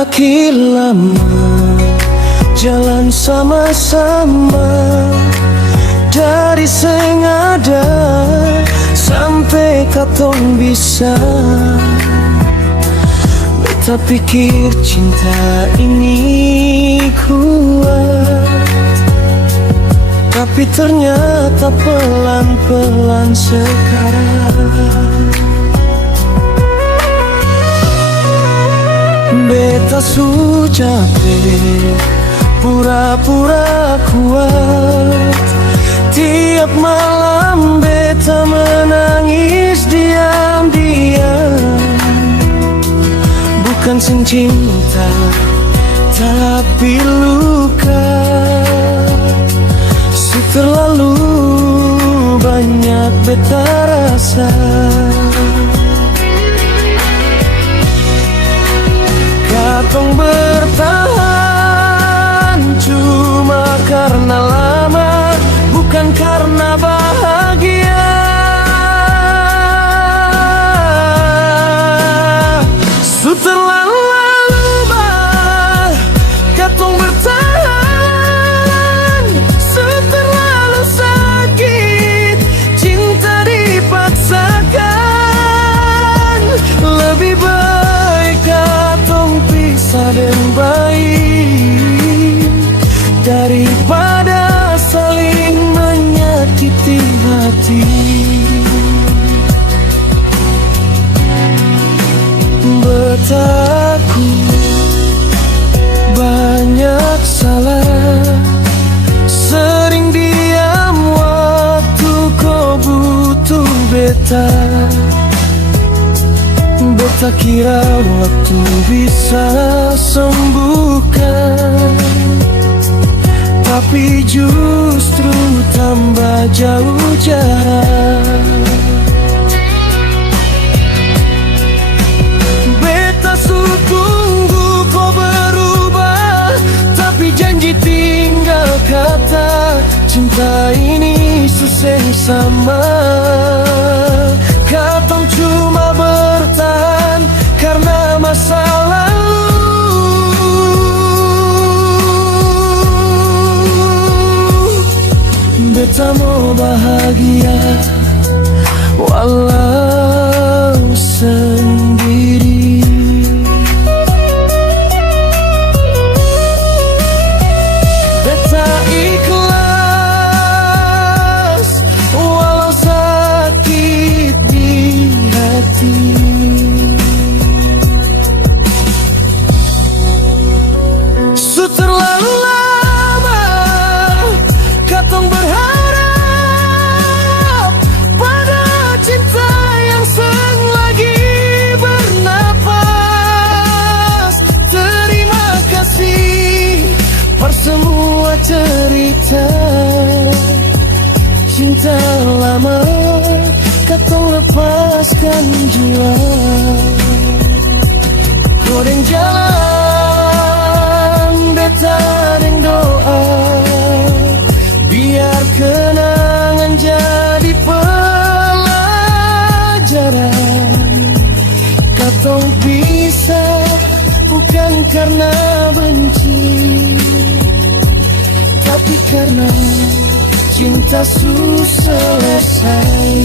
Makin lama jalan sama-sama, dari Sengada sampai Katong bisa. Beta pikir cinta ini kuat, tapi ternyata pelan-pelan sekarang. Beta su capek pura-pura kuat, tiap malam beta menangis diam-diam. Bukan sing cinta, tapi luka. Terlalu banyak beta rasa. Katong bertahan cuma karena lama, bukan karena bahagia. Terlalu lama katong bertahan, terlalu sakit cinta dipaksakan. Lebih baik katong pisah dan baik, daripada saling menyakiti hati. Betaku banyak salah, sering diam waktu kau butuh beta. Beta kira waktu bisa sembuhkan, tapi justru tambah jauh jarak. Tunggu kau berubah, tapi janji tinggal kata. Cinta ini susah sama. Katong cuma bertahan karena masa lalu. Beta mau bahagia walau sendiri. Terlalu lama katong berharap pada cinta yang sang lagi bernapas. Terima kasih per semua cerita cinta lama, katong lepaskan jua. Kodeng jalan beta deng doa, biar kenangan jadi pelajaran. Katong bisa bukan karena benci, tapi karena cinta su selesai.